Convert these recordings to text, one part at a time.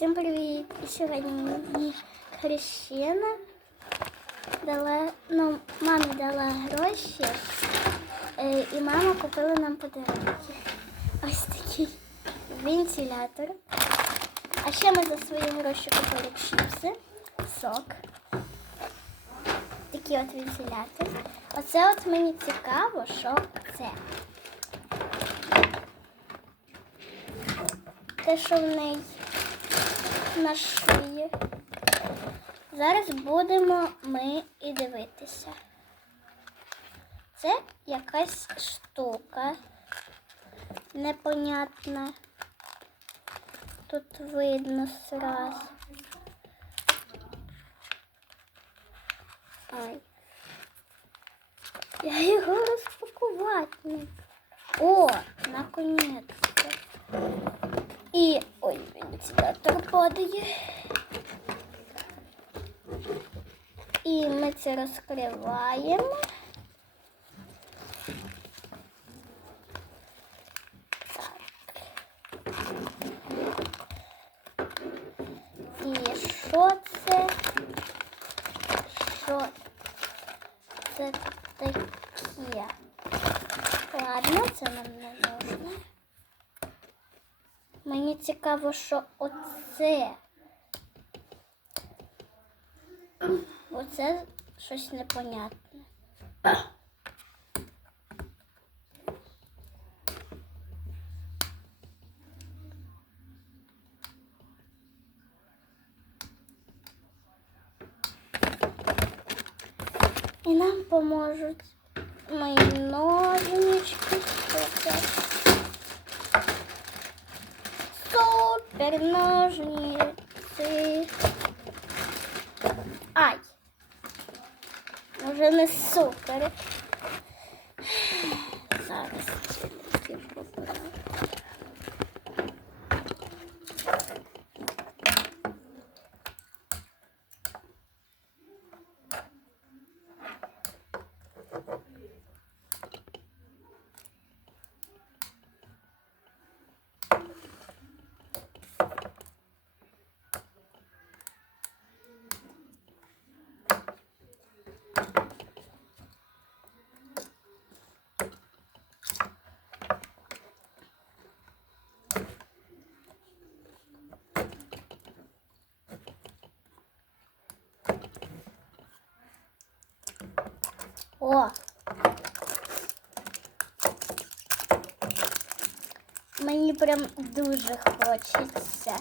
Всім привіт! І сьогодні мені Христина дала, ну, мамі дала гроші, і мама купила нам подарунки. Ось такий вентилятор. А ще ми за свої гроші купили чіпси, сок. Такий от вентилятор. Оце от мені цікаво, що це. Те, що в неї на шиї. Зараз будемо ми і дивитися. Це якась штука непонятна. Тут видно сразу. Ай. Я його розпакувати. О, наконец-то. І ой, вентилятор падає. І ми це розкриваємо. Так. І? Що це таке? Ладно, це нам не нужно. Мені цікаво, що оце. Оце щось непонятне. І нам поможуть мої ножнички. Супер ножниці. Ай. Може не супер. Зараз О! Мені прям дуже хочеться.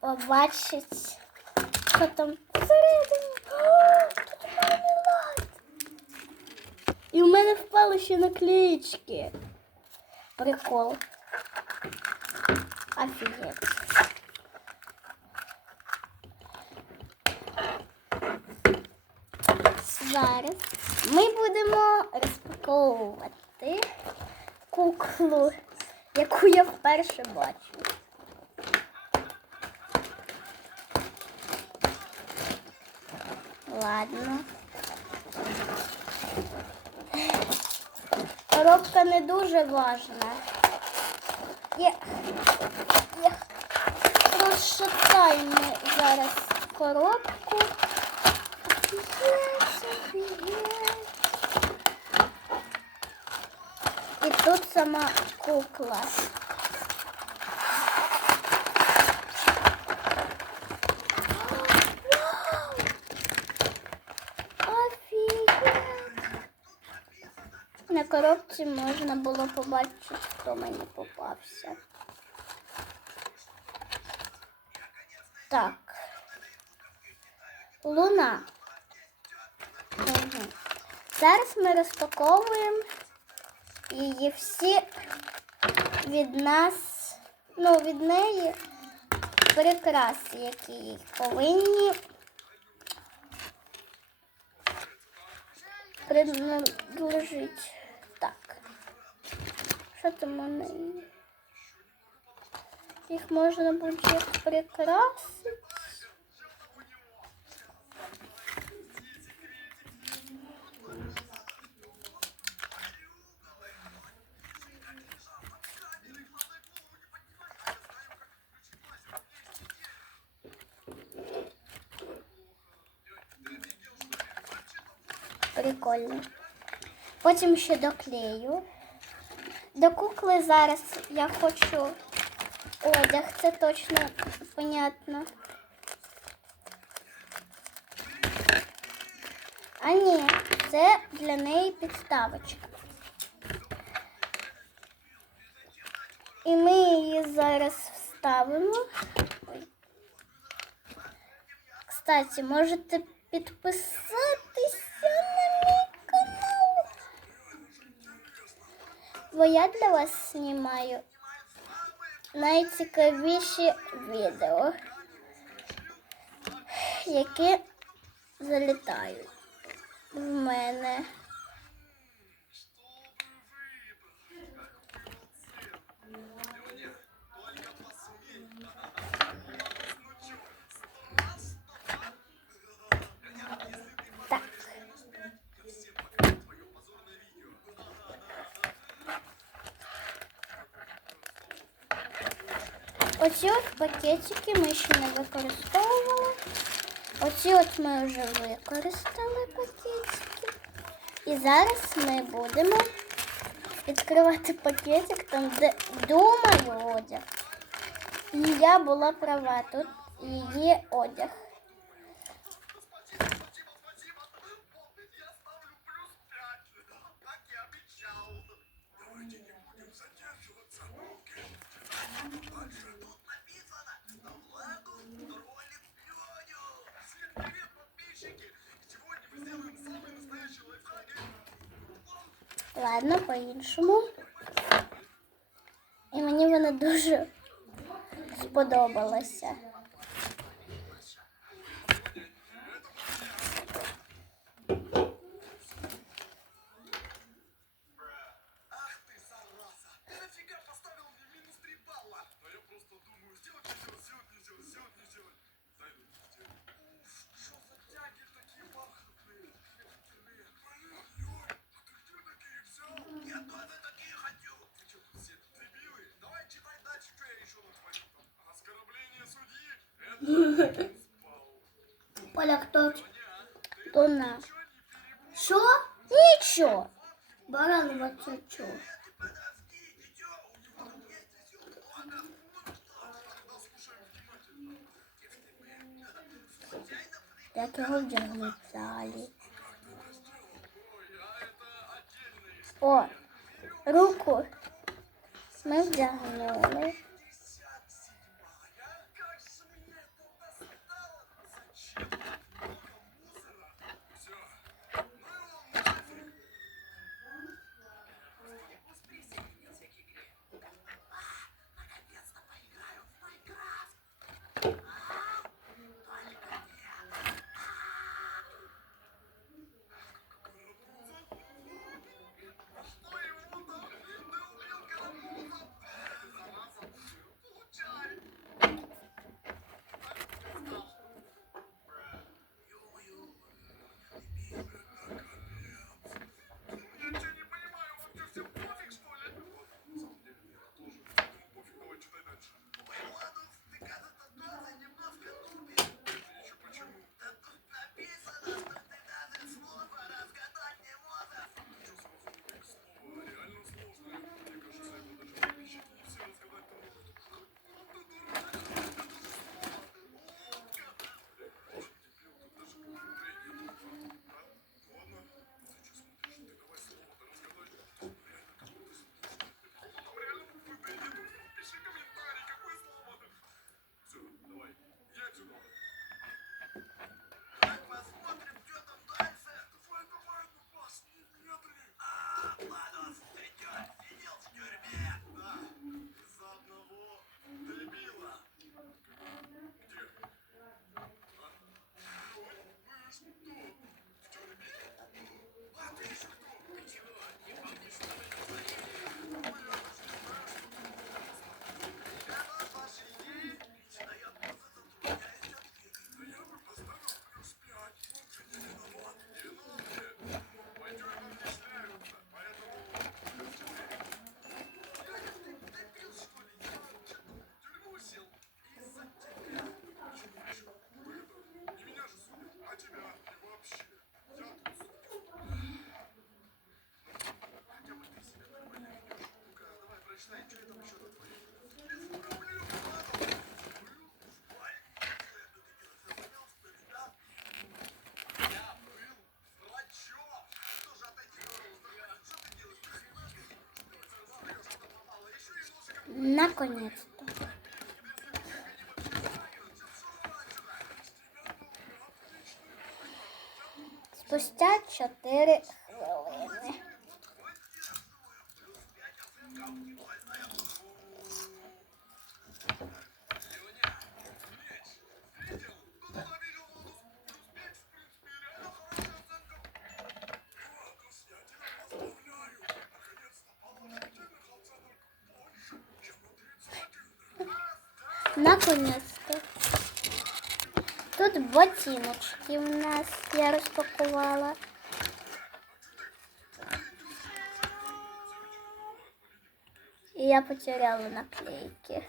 Побачить, що там всередині. О, тут мармелад. І в мене впали ще наклеїчки. Прикол. Офігеть. Будемо розпаковувати куклу, яку я вперше бачу. Ладно. Коробка не дуже важна. Є, є. Розшатаємо зараз коробку. Офігеть, офігеть. І тут сама кукла. На коробці можна було побачити, хто мені попався. Так. Луна. Угу. Зараз ми розпаковуємо її всі від нас, ну, від неї прикраси, які їй повинні принадлежить. Так. Що там у неї? Їх можна буде прикрасити. Прикольно. Потім ще доклею. До кукли зараз я хочу одяг, це точно понятно. А ні, це для неї підставочка. І ми її зараз вставимо. Кстати, можете підписатися на мій канал. Бо я для вас знімаю найцікавіші відео, які залітають в мене. Оці от пакетики ми ще не використовували. Оці от ми вже використали пакетики. І зараз ми будемо відкривати пакетик там, де думаю одяг. І я була права, тут її одяг. Ладно, по-іншому. І мені вона дуже сподобалася. Поляк тот. То наш. Что? Ничего. Баран вообще чого. Як його вдягнуть в залі. О, руку ми вдягнули. Наконец-то. Спустя 4 Наконец-то. Тут ботиночки у нас я розпакувала. І я потеряла наклейки.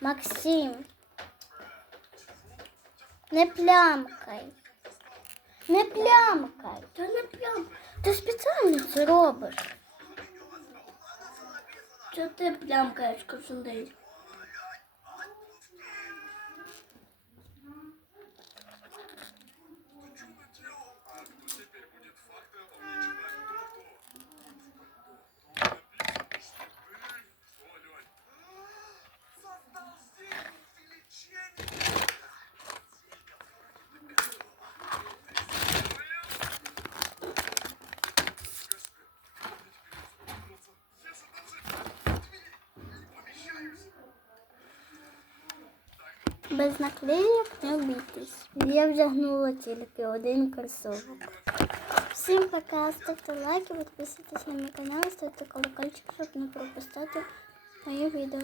Максим. Не плямкай. Не плямкай. Та не плямкай. Ти спеціально це робиш. Що ти плямкаєш кожен день? Без наклеїк не обійтись. Я вдягнула тільки один кросовок. Всім пока, ставте лайки, підписуйтесь на мій канал, ставте колокольчик, щоб не пропустити мої відео.